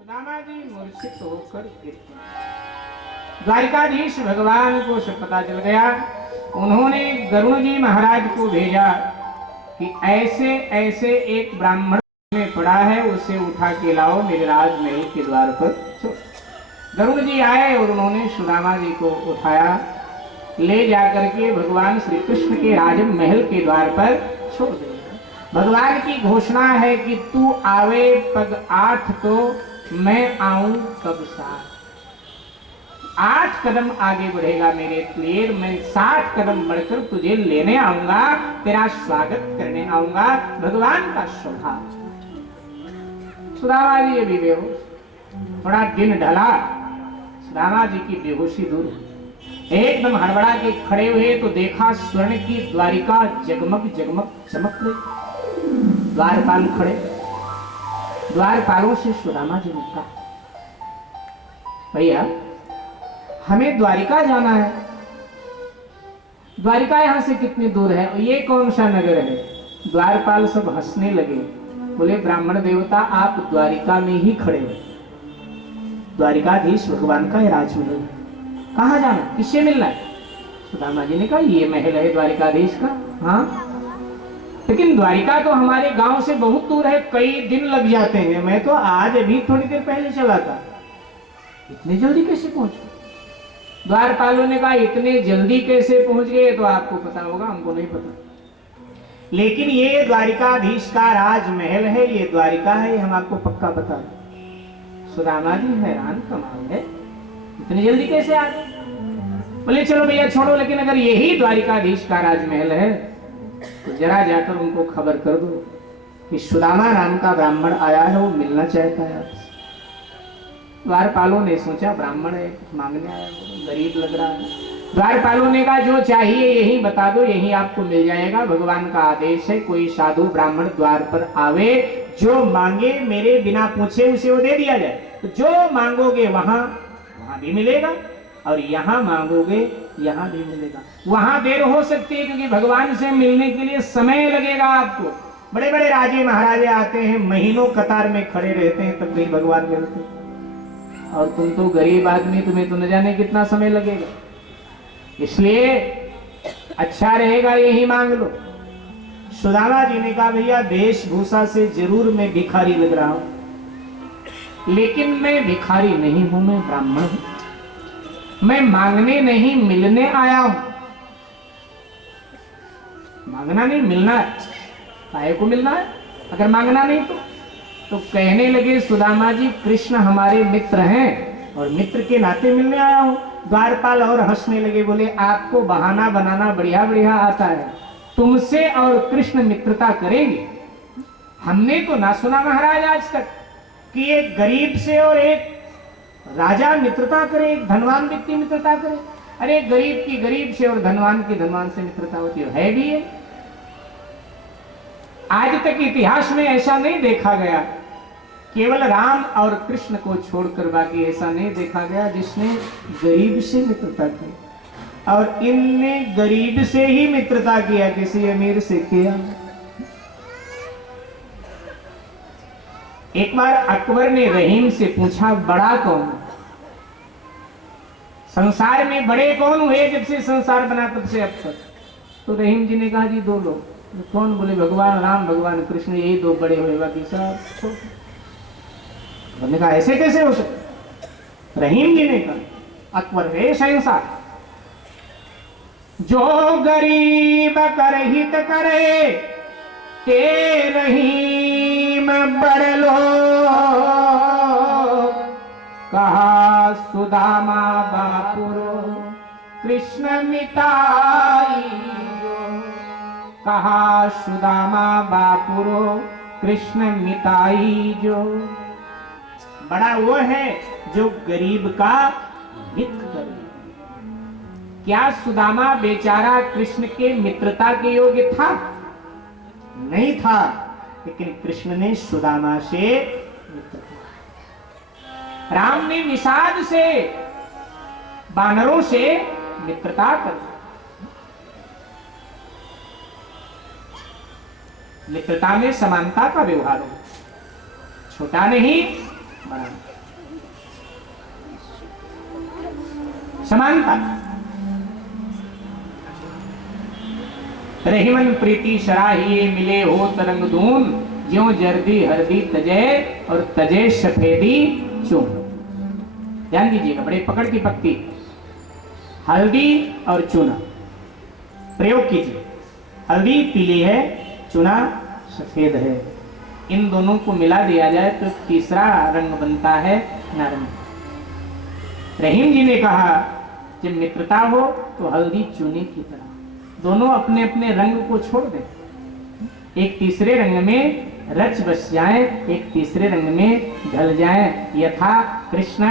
सुदामा जी मूर्छित होकर गिर गए। द्वारिकाधीश भगवान को सब पता चल गया। उन्होंने गरुण जी महाराज को भेजा कि ऐसे ऐसे एक ब्राह्मण में पड़ा है, उसे उठा के लाओ मेरे राजमहल के द्वार पर। गरुण जी आए और उन्होंने सुदामा जी को उठाया, ले जाकर के भगवान श्री कृष्ण के राजमहल के द्वार पर छोड़ दिया। भगवान की घोषणा है कि तू आवे पग 8 तो मैं आऊं कब 7। 8 कदम आगे बढ़ेगा मेरे लिए, मैं 60 कदम बढ़कर तुझे लेने आऊंगा, तेरा स्वागत करने आऊंगा। भगवान का स्वभाव। सुदामा जी अभी बेहोश, थोड़ा दिन ढला, सुदामा जी की बेहोशी दूर हुई। एकदम हड़बड़ा के खड़े हुए तो देखा स्वर्ण की द्वारिका जगमग जगमग चमक रही। द्वारपाल खड़े, द्वारपालों से सुदामा जी ने कहा, भैया हमें द्वारिका जाना है। द्वारिका यहां से कितनी दूर है, ये कौन सा नगर है? द्वारपाल सब हंसने लगे, बोले ब्राह्मण देवता आप द्वारिका में ही खड़े हो, द्वारिकाधीश भगवान का राजमहल है, कहां जाना, किससे मिलना है? सुदामा जी ने कहा ये महल है द्वारिकाधीश का। हाँ, लेकिन द्वारिका तो हमारे गांव से बहुत दूर है, कई दिन लग जाते हैं, मैं तो आज अभी थोड़ी देर पहले चला था, इतनी जल्दी कैसे पहुंचू? द्वारपालों ने कहा इतने जल्दी कैसे पहुंच गए तो आपको पता होगा, हमको नहीं पता, लेकिन ये द्वारिकाधीश का राजमहल है, ये द्वारिका है, ये हम आपको पक्का बता दें। सुदामा जी हैरान, कमाल है, इतनी जल्दी कैसे आ गए? बोले चलो भैया छोड़ो, लेकिन अगर यही द्वारिकाधीश का राजमहल है तो जरा जाकर उनको खबर कर दो कि सुदामा नाम का ब्राह्मण आया है, वो मिलना चाहता है आपसे। द्वारपालों ने सोचा ब्राह्मण है, कुछ मांगने आया, गरीब लग रहा है। द्वारपालों ने कहा जो चाहिए यही बता दो, यही आपको मिल जाएगा। भगवान का आदेश है कोई साधु ब्राह्मण द्वार पर आवे, जो मांगे मेरे बिना पूछे उसे वो दे दिया जाए। तो जो मांगोगे वहां भी मिलेगा, और यहाँ मांगोगे यहाँ भी मिलेगा। वहां देर हो सकती है क्योंकि भगवान से मिलने के लिए समय लगेगा आपको। बड़े बड़े राजे महाराजे आते हैं, महीनों कतार में खड़े रहते हैं, तब भी भगवान मिलते, और तुम तो गरीब आदमी, तुम्हें तो न जाने कितना समय लगेगा। इसलिए अच्छा रहेगा यही मांग लो। सुदामा जी ने कहा भैया वेशभूषा से जरूर मैं भिखारी लग रहा हूं, लेकिन मैं भिखारी नहीं हूं, मैं ब्राह्मण हूं, मैं मांगने नहीं मिलने आया हूं। मांगना नहीं, मिलना है। काहे को मिलना है अगर मांगना नहीं तो कहने लगे सुदामा जी कृष्ण हमारे मित्र हैं और मित्र के नाते मिलने आया हूं। द्वारपाल और हंसने लगे, बोले आपको बहाना बनाना बढ़िया बढ़िया आता है, तुमसे और कृष्ण मित्रता करेंगे? हमने तो ना सुना महाराज आज तक कि एक गरीब से और एक राजा मित्रता करे, एक धनवान व्यक्ति मित्रता करे। अरे गरीब की गरीब से और धनवान की धनवान से मित्रता होती है भी है। आज तक इतिहास में ऐसा नहीं देखा गया, केवल राम और कृष्ण को छोड़कर बाकी ऐसा नहीं देखा गया जिसने गरीब से मित्रता की। और इनने गरीब से ही मित्रता किया, किसी अमीर से किया। एक बार अकबर ने रहीम से पूछा बड़ा कौन है? संसार में बड़े कौन हुए जब से संसार बना तब से अब तक? तो रहीम जी ने कहा जी 2 लोग। कौन? बोले भगवान राम भगवान कृष्ण, यही 2 बड़े हुए, बाकी सब छोटे। उन्होंने कहा ऐसे कैसे हो सकते? रहीम जी ने कहा अकबर रे शहंशाह, जो गरीब कर हित करे ते रहीम बड़ लो। कहा सुदामा बापुरो कृष्ण मिताई, कहा सुदामा बापुरो कृष्ण मिताई। जो बड़ा वो है जो गरीब का हित करे। क्या सुदामा बेचारा कृष्ण के मित्रता के योग्य था? नहीं था, लेकिन कृष्ण ने सुदामा से मित्रता, राम ने निषाद से, बानरों से मित्रता कर। मित्रता में समानता का व्यवहार हो, छोटा नहीं बड़ा। समानता। रहीमन प्रीति शराहिए मिले हो तरंग दून, ज्यों जर्दी हरदी तजे और तजे सफेदी चून। ध्यान दीजिएगा, बड़े पकड़ की पत्ती, हल्दी और चूना प्रयोग कीजिए। हल्दी पीली है, चूना सफेद है, इन दोनों को मिला दिया जाए तो तीसरा रंग बनता है नारंगी। रहीम जी ने कहा जब मित्रता हो तो हल्दी चूने की तरह, दोनों अपने अपने रंग को छोड़ दें, एक तीसरे रंग में रच बस जाए, एक तीसरे रंग में ढल जाए, यथा कृष्ण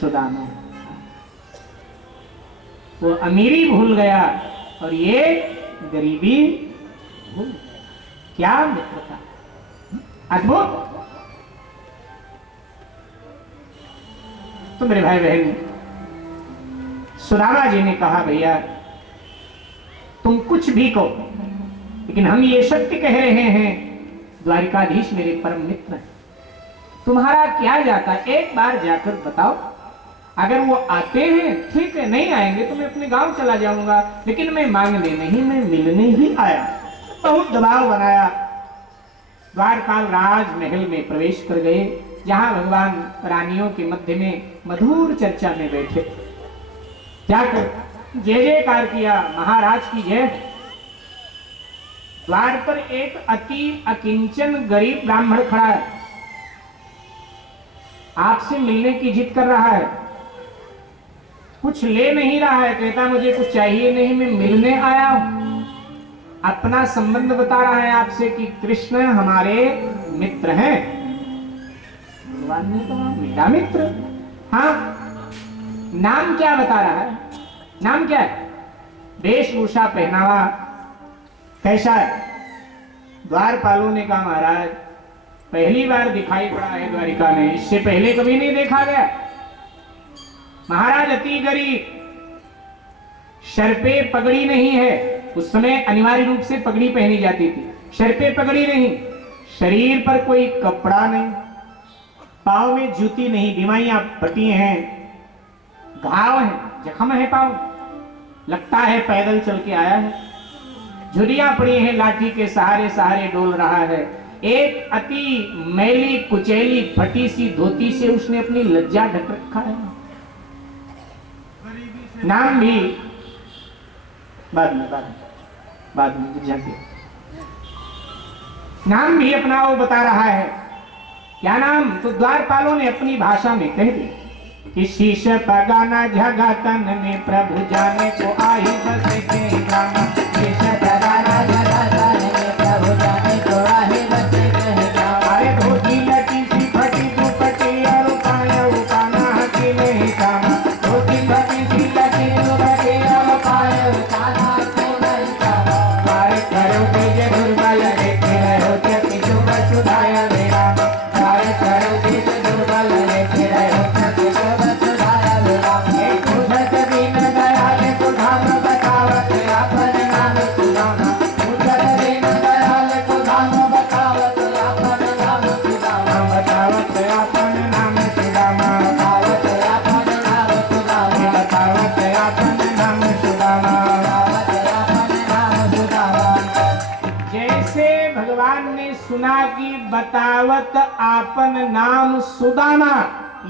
सुदामा। वो अमीरी भूल गया और ये गरीबी भूल गया। क्या मित्रता, अद्भुत। तो मेरे भाई बहन, सुदामा जी ने कहा भैया तुम कुछ भी कहो, लेकिन हम ये सत्य कह रहे हैं, द्वारिकाधीश मेरे परम मित्र हैं, तुम्हारा क्या जाता, एक बार जाकर बताओ। अगर वो आते हैं ठीक है, नहीं आएंगे तो मैं अपने गांव चला जाऊंगा, लेकिन मैं मांगने नहीं, मैं मिलने ही आया। बहुत दबाव बनाया, द्वारपाल राज महल में प्रवेश कर गए, जहां भगवान रानियों के मध्य में मधुर चर्चा में बैठे। जाकर जय जयकार किया, महाराज की जय। द्वार पर एक अति अकिंचन गरीब ब्राह्मण खड़ा है, आपसे मिलने की जिद कर रहा है, कुछ ले नहीं रहा है, कहता मुझे कुछ चाहिए नहीं, मैं मिलने आया हूं। अपना संबंध बता रहा है आपसे कि कृष्ण हमारे मित्र हैं। भगवान ने कहा मेरा मित्र? हाँ। नाम क्या बता रहा है? नाम क्या है? वेशभूषा पहनावा कैसा है? द्वारपालों ने कहा महाराज पहली बार दिखाई पड़ा है द्वारिका में, इससे पहले कभी नहीं देखा गया। महाराज अति गरीब, सर पे पगड़ी नहीं है, उस समय अनिवार्य रूप से पगड़ी पहनी जाती थी, सर पे पगड़ी नहीं, शरीर पर कोई कपड़ा नहीं, पांव में जूती नहीं, बीमारियां फटी हैं, घाव है, जख्म है पांव, लगता है पैदल चल के आया है, झुर्रियां पड़ी हैं, लाठी के सहारे सहारे डोल रहा है। एक अति मैली कुचैली फटी सी धोती से उसने अपनी लज्जा ढक रखा है। नाम भी बाद में जाके नाम भी अपना वो बता रहा है। क्या नाम? तो द्वारपालों ने अपनी भाषा में कह दिया कि शीश पगाना झगातन में प्रभु जाने को आई बसे के गाना, शीश पगाना झगातन में प्रभु जाने को आई बसे के गाना। अरे धोती लटी सी फटी दुपट्टी और पाया उकाना हकी नहीं कामा, धोती लटी सी लटी दुपट्टी और पाया उकाना हकी नहीं कामा। मारे करोगे जे दुर्बल देखे रहो जब किशोर सुधाया मेरा, मारे करोगे जे दुर्बल देखे रहो जब किशोर सुधाया मेरा। एक उधर दिन गया ले को धाम बतावत अपन नाम सुनाना, उधर दिन गया ले को धाम बतावत अपन नाम सुनाना, बतावत अपन नाम सुनाना, बतावत अपन नाम सुनाना, बतावत अपन नाम सुनाना, बतावत अपन नाम सुनाना। जैसे भगवान ने सुना कि बतावत आपन नाम सुदामा,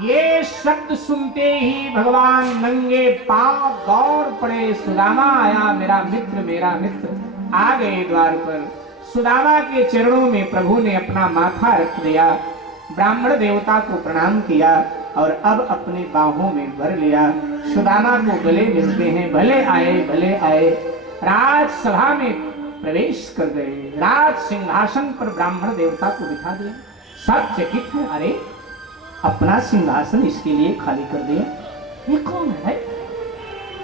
ये शब्द सुनते ही भगवान नंगे पांव दौड़ पड़े। सुदामा आया, मेरा मित्र, मेरा मित्र। आ गए द्वार पर, सुदामा के चरणों में प्रभु ने अपना माथा रख दिया, ब्राह्मण देवता को प्रणाम किया और अब अपने बाहों में भर लिया। सुदामा को गले मिलते हैं, भले आए भले आए। राजसभा में प्रवेश कर गए, राज सिंहासन पर ब्राह्मण देवता को बिठा दिया। सब चकित है, अरे अपना सिंहासन इसके लिए खाली कर दिया, ये कौन है?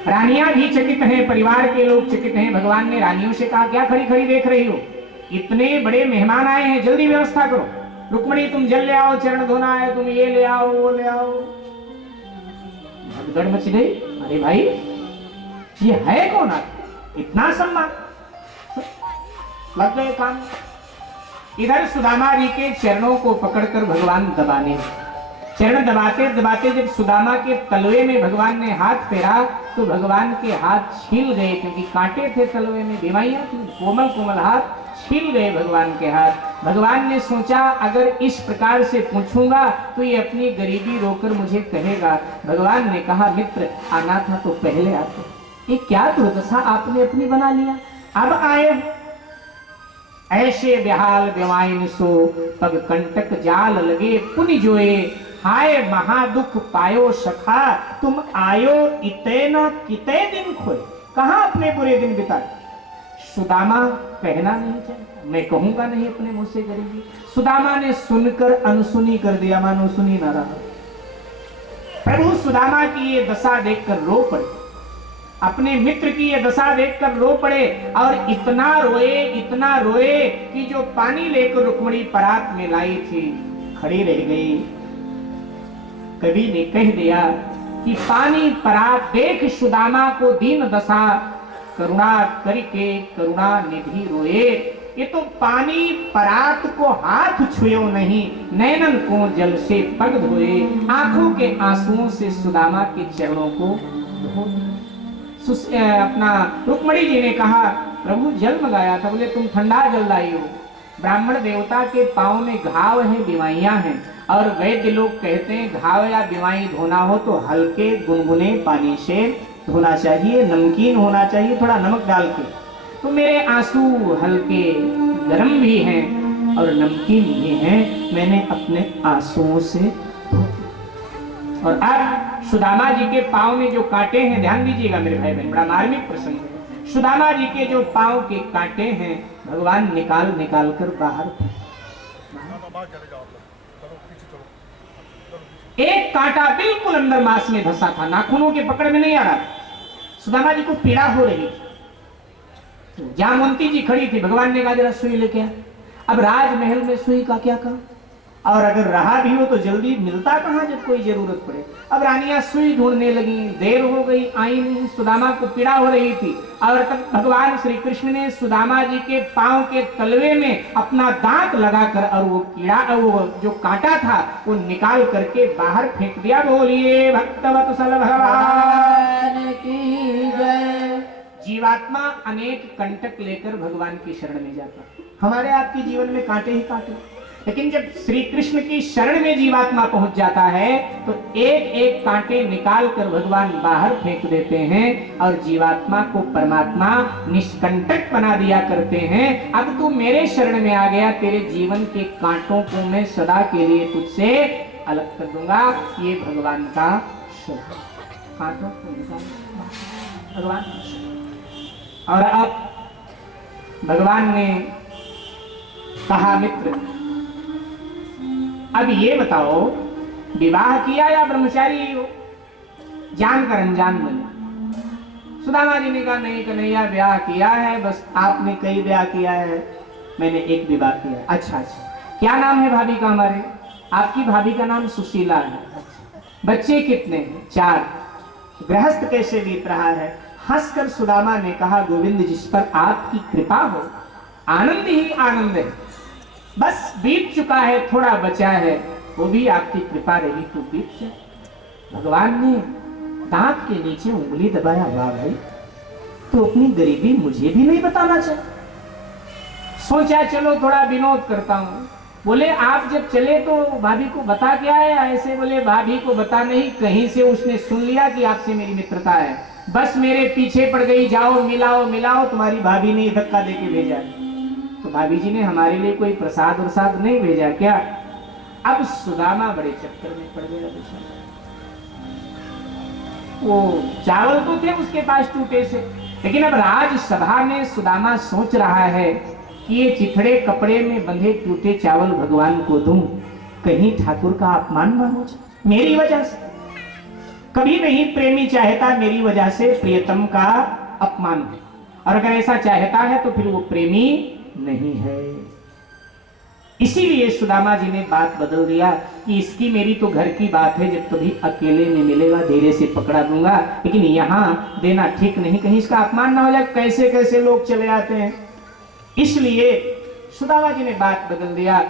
रानियां भी चकित हैं, परिवार के लोग चकित हैं। भगवान ने रानियों से कहा क्या खड़ी खड़ी देख रही हो, इतने बड़े मेहमान आए हैं, जल्दी व्यवस्था करो। रुक्मणी तुम जल ले आओ, चरण धोना है, तुम ये ले आओ वो ले आओ। भगदड़ मच गई, अरे भाई ये है कौन? इतना सम्मान, लग गए काम। इधर सुदामा जी के चरणों को पकड़कर भगवान दबाने, चरण दबाते दबाते जब सुदामा के तलवे में भगवान ने हाथ फेरा तो भगवान के हाथ छील गए, क्योंकि कांटे थे तलवे में, बीमारियां थी। कोमल कोमल हाथ छील गए भगवान के हाथ। भगवान ने सोचा अगर इस प्रकार से पूछूंगा तो ये अपनी गरीबी रोकर मुझे कहेगा। भगवान ने कहा मित्र आना था तो पहले आते, ये क्या दुर्दशा आपने अपनी बना लिया, अब आए। ऐसे बेहाल बेवाइन सो पग कंटक जाल लगे पुनि जोए, हाय महादुख पायो सखा तुम आयो इतना किते दिन खोए। कहां अपने बुरे दिन बिताए। सुदामा कहना नहीं चाहिए, मैं कहूंगा नहीं अपने मुंह से गरीबी। सुदामा ने सुनकर अनसुनी कर दिया, मानो सुनी ना रहा। प्रभु सुदामा की ये दशा देखकर रो पड़े, अपने मित्र की ये दशा देखकर रो पड़े और इतना रोए कि जो पानी लेकर रुक्मिणी परात में लाई थी खड़ी रह गई। कवि ने कह दिया कि पानी परात देख सुदामा को दीन दशा, करुणा करके करुणा निधि रोए। ये तो पानी परात को हाथ छुएओ नहीं, नैनन को जल से पग धोए, आंखों के आंसुओं से सुदामा के चरणों को धो। अपना रुक्मिणी जी ने कहा प्रभु जल मंगाया था, बोले तुम ठंडा जल लाई हो। ब्राह्मण देवता के पांव में घाव है, बीमारियां हैं, और वैद्य लोग कहते हैं घाव या बीमारी धोना हो तो हल्के गुनगुने पानी से धोना चाहिए, नमकीन होना चाहिए, थोड़ा नमक डाल के। तो मेरे आंसू हल्के गर्म भी हैं और नमकीन भी हैं, मैंने अपने आंसुओं से। और अब सुदामा जी के पांव में जो कांटे हैं, ध्यान दीजिएगा मेरे भाई बहन, बड़ा मार्मिक प्रसंग है। सुदामा जी के जो पांव के कांटे हैं भगवान निकाल निकाल कर बाहर। एक कांटा बिल्कुल अंदर मांस में धंसा था, नाखूनों के पकड़ में नहीं आ रहा। सुदामा जी को पीड़ा हो रही थी। जामवंती जी खड़ी थी, भगवान ने कहा जरा सुई लेके आ। अब राजमहल में सुई का क्या काम, और अगर रहा भी हो तो जल्दी मिलता कहां जब कोई जरूरत पड़े। अब रानियां सुई ढूंढने लगी, देर हो गई, आई नहीं। सुदामा को पीड़ा हो रही थी और तब भगवान श्री कृष्ण ने सुदामा जी के पांव के तलवे में अपना दांत लगाकर और वो कीड़ा, वो जो कांटा था वो निकाल करके बाहर फेंक दिया। बोलिए भक्तवत्सल भगवान की जय। जीवात्मा अनेक कंटक लेकर भगवान की शरण में जाता। हमारे आपके जीवन में कांटे ही कांटे, लेकिन जब श्री कृष्ण की शरण में जीवात्मा पहुंच जाता है तो एक एक कांटे निकाल कर भगवान बाहर फेंक देते हैं और जीवात्मा को परमात्मा निष्कंटक बना दिया करते हैं। अब तू मेरे शरण में आ गया, तेरे जीवन के कांटों को मैं सदा के लिए तुझसे अलग कर दूंगा। ये भगवान का कांटों को भगवान। और अब भगवान ने कहा मित्र अब ये बताओ विवाह किया या ब्रह्मचारी हो, जानकर अनजान बने। सुदामा जी ने कहा नहीं कन्हैया ब्याह किया है, बस आपने कई ब्याह किया है, मैंने एक विवाह किया है। अच्छा, क्या नाम है भाभी का हमारे? आपकी भाभी का नाम सुशीला है। बच्चे कितने हैं? 4। गृहस्थ कैसे बीत रहा है? हंसकर सुदामा ने कहा गोविंद जिस पर आपकी कृपा हो आनंद ही आनंद है, बस बीत चुका है, थोड़ा बचा है, वो भी आपकी कृपा रही तो बीत जाए। भगवान ने दांत के नीचे उंगली दबाया, वाह भाई तो अपनी गरीबी मुझे भी नहीं बताना चाहिए। सोचा चलो थोड़ा विनोद करता हूं। बोले आप जब चले तो भाभी को बता क्या है? ऐसे बोले भाभी को बता नहीं, कहीं से उसने सुन लिया कि आपसे मेरी मित्रता है, बस मेरे पीछे पड़ गई, जाओ मिलाओ मिलाओ, तुम्हारी भाभी ने धक्का देके भेजा। तो भाभी जी ने हमारे लिए कोई प्रसाद वरसाद नहीं भेजा क्या? अब सुदामा बड़े चक्कर में पड़ गया। वो चावल तो थे उसके पास टूटे से, लेकिन अब राजसभा में सुदामा सोच रहा है कि ये चिथड़े कपड़े में बंधे टूटे चावल भगवान को दूं, कहीं ठाकुर का अपमान न हो जाए मेरी वजह से। कभी नहीं प्रेमी चाहता मेरी वजह से प्रियतम का अपमान हो, और अगर ऐसा चाहता है तो फिर वो प्रेमी नहीं है। इसीलिए सुदामा जी ने बात बदल दिया कि इसकी मेरी तो घर की बात है, जब कभी अकेले में मिलेगा धीरे से पकड़ा दूंगा, लेकिन यहाँ देना ठीक नहीं, कहीं इसका अपमान ना हो जाए। कैसे कैसे लोग चले आते हैं, इसलिए सुदामा जी ने बात बदल दिया।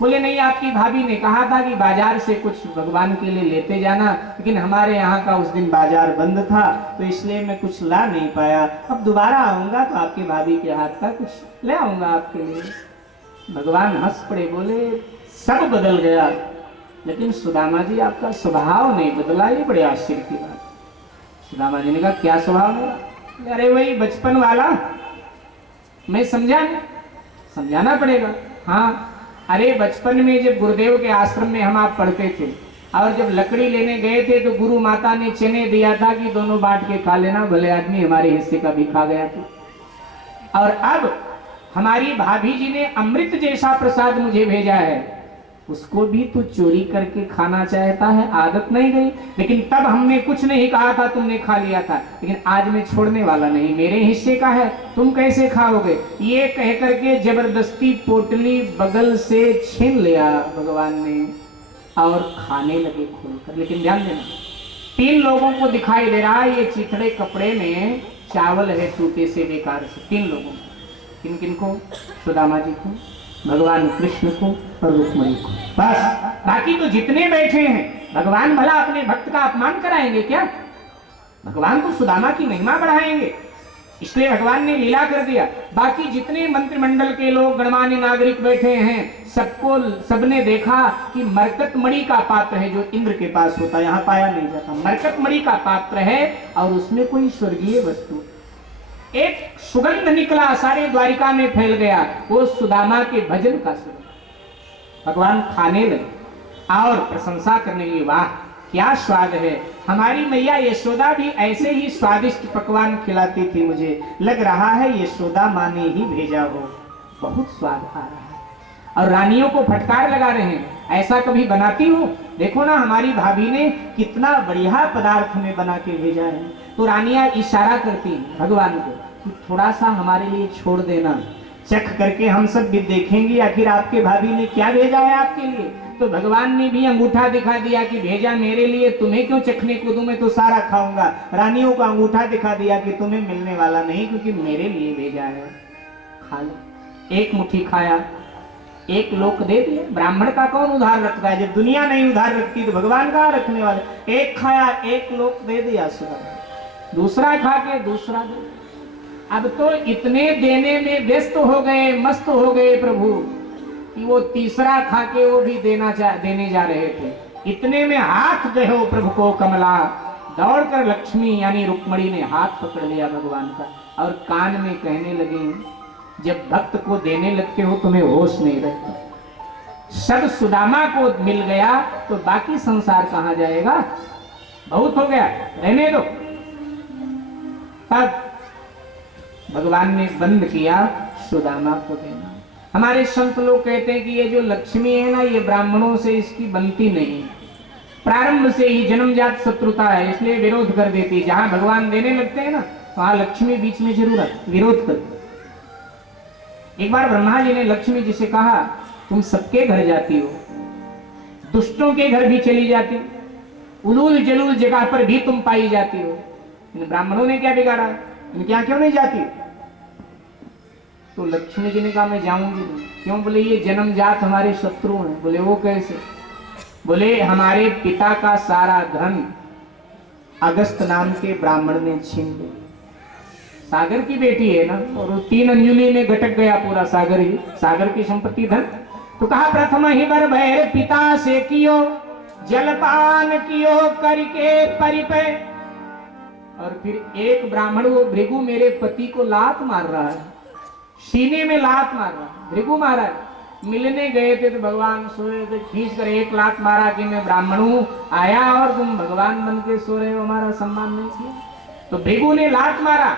बोले नहीं, आपकी भाभी ने कहा था कि बाजार से कुछ भगवान के लिए लेते जाना, लेकिन हमारे यहाँ का उस दिन बाजार बंद था तो इसलिए मैं कुछ ला नहीं पाया। अब दोबारा आऊंगा तो आपकी भाभी के हाथ का कुछ ले आऊंगा आपके लिए। भगवान हंस पड़े, बोले सब बदल गया लेकिन सुदामा जी आपका स्वभाव नहीं बदला, ये बड़े आश्चर्य की बात। सुदामा जी ने कहा क्या स्वभाव मेरा? अरे वही बचपन वाला, मैं समझा नहीं, समझाना पड़ेगा। हाँ, अरे बचपन में जब गुरुदेव के आश्रम में हम आप पढ़ते थे और जब लकड़ी लेने गए थे तो गुरु माता ने चने दिया था कि दोनों बांट के खा लेना, भले आदमी हमारे हिस्से का भी खा गया था। और अब हमारी भाभी जी ने अमृत जैसा प्रसाद मुझे भेजा है, उसको भी तू चोरी करके खाना चाहता है, आदत नहीं गई। लेकिन तब हमने कुछ नहीं कहा था, तुमने खा लिया था, लेकिन आज मैं छोड़ने वाला नहीं, मेरे हिस्से का है, तुम कैसे खाओगे? ये कह करके जबरदस्ती पोटली बगल से छीन लिया भगवान ने और खाने लगे खोलकर। लेकिन ध्यान देना, 3 लोगों को दिखाई दे रहा है ये चिथड़े कपड़े में चावल है टूटे से बेकार से। 3 लोगों को, किन किन को? सुदामा जी को, भगवान कृष्ण को और रुक्मिणी को, बस। बाकी तो जितने बैठे हैं, भगवान भला अपने भक्त का अपमान कराएंगे क्या? भगवान तो सुदामा की महिमा बढ़ाएंगे, इसलिए भगवान ने लीला कर दिया। बाकी जितने मंत्रिमंडल के लोग, गणमान्य नागरिक बैठे हैं, सबको, सबने देखा कि मरकत मणि का पात्र है जो इंद्र के पास होता है, यहाँ पाया नहीं जाता। मरकत मणि का पात्र है और उसमें कोई स्वर्गीय वस्तु, एक सुगंध निकला, सारे द्वारिका में फैल गया, वो सुदामा के भजन का सुगंध। भगवान खाने लगे और प्रशंसा करने लगे, वाह क्या स्वाद है। हमारी मैया यशोदा भी ऐसे ही स्वादिष्ट पकवान खिलाती थी, मुझे लग रहा है यशोदा माँ ने ही भेजा हो, बहुत स्वाद आ रहा है। और रानियों को फटकार लगा रहे हैं, ऐसा कभी बनाती हो? देखो ना हमारी भाभी ने कितना बढ़िया पदार्थ में बना के भेजा है। तो रानियां इशारा करती हैं भगवान को कि थोड़ा सा हमारे लिए छोड़ देना, चख करके हम सब भी देखेंगे आखिर आपके भाभी ने क्या भेजा है आपके लिए। तो भगवान ने भी अंगूठा दिखा दिया कि भेजा मेरे लिए, तुम्हें क्यों चखने को दूं, मैं तो सारा खाऊंगा। रानियों का अंगूठा दिखा दिया कि तुम्हें मिलने वाला नहीं, क्योंकि मेरे लिए भेजा है, खा लो। एक मुट्ठी खाया, एक लोक दे दिया। ब्राह्मण का कौन उधार रखता है? जब दुनिया नहीं उधार रखती तो भगवान कहाँ रखने वाले? एक खाया, एक लोक दे दिया सुदामा, दूसरा खा के दूसरा दे। अब तो इतने देने में व्यस्त हो गए, मस्त हो गए प्रभु, कि वो तीसरा खा के वो भी देने जा रहे थे। इतने में हाथ दे हो प्रभु को कमला, दौड़कर लक्ष्मी यानी रुक्मिणी ने हाथ पकड़ लिया भगवान का और कान में कहने लगी, जब भक्त को देने लगते हो तुम्हें होश नहीं रहता। सब सुदामा को मिल गया तो बाकी संसार कहां जाएगा? बहुत हो गया, रहने दो। तब भगवान ने बंद किया सुदामा को देना। हमारे संत लोग कहते हैं कि ये जो लक्ष्मी है ना, ये ब्राह्मणों से इसकी बनती नहीं, प्रारंभ से ही जन्मजात शत्रुता है, इसलिए विरोध कर देती है। जहां भगवान देने लगते हैं ना, वहां लक्ष्मी बीच में जरूर विरोध करती। एक बार ब्रह्मा जी ने लक्ष्मी जी से कहा, तुम सबके घर जाती हो, दुष्टों के घर भी चली जाती, उलूल जलूल जगह पर भी तुम पाई जाती हो, इन ब्राह्मणों ने क्या बिगाड़ा, इनके यहाँ क्यों नहीं जाती? तो लक्ष्मी जी ने कहा मैं जाऊंगी नहीं। क्यों? बोले ये जन्मजात हमारे शत्रु हैं। बोले वो कैसे? बोले हमारे पिता का सारा धन अगस्त नाम के ब्राह्मण ने छीन लिया। सागर की बेटी है ना, और 3 अंजुली में गटक गया पूरा सागर ही, सागर की संपत्ति धन। तो कहा प्रथम ही बर भैर पिता से कियो, जलपान कियो करके परिपय। और फिर एक ब्राह्मण, वो भृगु मेरे पति को लात मार रहा है, सीने में लात मार रहा है, भृगु मारा है। मिलने गए थे तो भगवान सोए थे, खींच कर एक लात मारा कि मैं ब्राह्मण हूं, आया और तुम भगवान बन के सो रहे हो, हमारा सम्मान नहीं किया। तो भृगु ने लात मारा,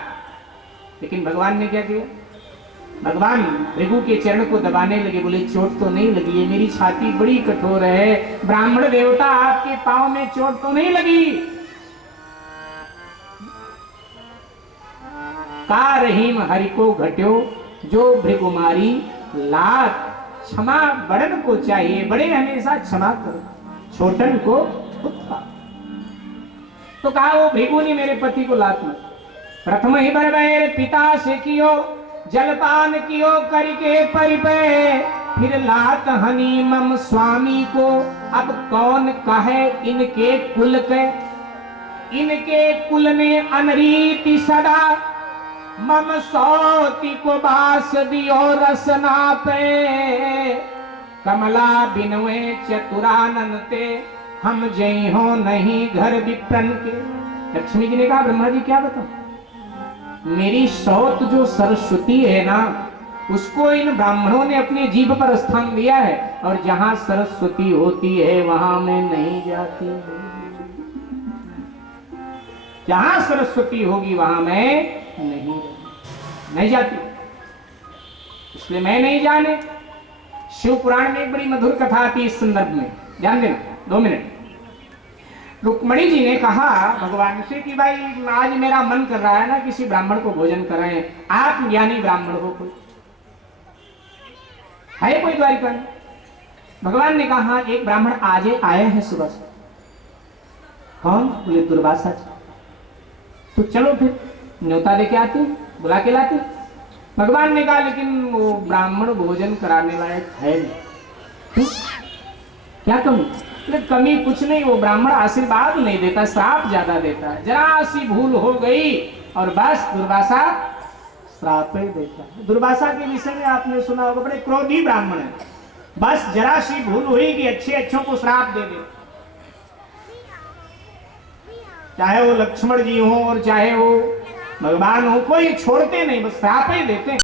लेकिन भगवान ने क्या किया? भगवान भृगु के चरण को दबाने लगे, बोले चोट तो नहीं लगी है, मेरी छाती बड़ी कठोर है, ब्राह्मण देवता आपके पांव में चोट तो नहीं लगी? का रहीम हरि को घट्यो, जो भृगुमारी लात, क्षमा बड़न को चाहिए, बड़े हमेशा क्षमा करो, छोटन को उत्पा। तो कहा वो भृगु ने मेरे पति को लात मारी। प्रथम ही बर पिता से कियो, जलपान कियो करके परिपय, फिर लात हनी मम स्वामी को, अब कौन कहे इनके कुल के, इनके कुल में अनरीति सदा, मम सौती को बास दियो रसना पे, कमला बिनवे चतुराननते, हम जय हो नहीं घर विप्रन के। लक्ष्मी जी ने कहा ब्रह्मा जी क्या बताओ, मेरी सौत जो सरस्वती है ना, उसको इन ब्राह्मणों ने अपनी जीभ पर स्थान दिया है, और जहां सरस्वती होती है वहां मैं नहीं जाती, जहां सरस्वती होगी वहां मैं नहीं जाती, इसलिए मैं नहीं जाने। शिव पुराण में एक बड़ी मधुर कथा आती है इस संदर्भ में, ध्यान देना 2 मिनट। रुक्मणी जी ने कहा भगवान से कि भाई आज मेरा मन कर रहा है ना किसी ब्राह्मण को भोजन कराएं, आप ज्ञानी ब्राह्मण हो, कोई है कोई द्वारिका में? भगवान ने कहा एक ब्राह्मण आज आए हैं सुबह से। कौन? बोले दुर्वासा जी। तो चलो फिर न्योता देके आती, बुला के लाती। भगवान ने कहा लेकिन वो ब्राह्मण भोजन कराने लायक है नहीं। क्या कमी? कमी कुछ नहीं, वो ब्राह्मण आशीर्वाद नहीं देता, श्राप ज्यादा देता है। जरा सी भूल हो गई और बस दुर्वासा श्राप ही देता है। दुर्वासा के विषय में आपने सुना होगा, बड़े क्रोधी ब्राह्मण है, बस जरा सी भूल हुई कि अच्छे अच्छों को श्राप दे दे, चाहे वो लक्ष्मण जी हो और चाहे वो भगवान हो, कोई छोड़ते नहीं, बस श्राप ही देते हैं।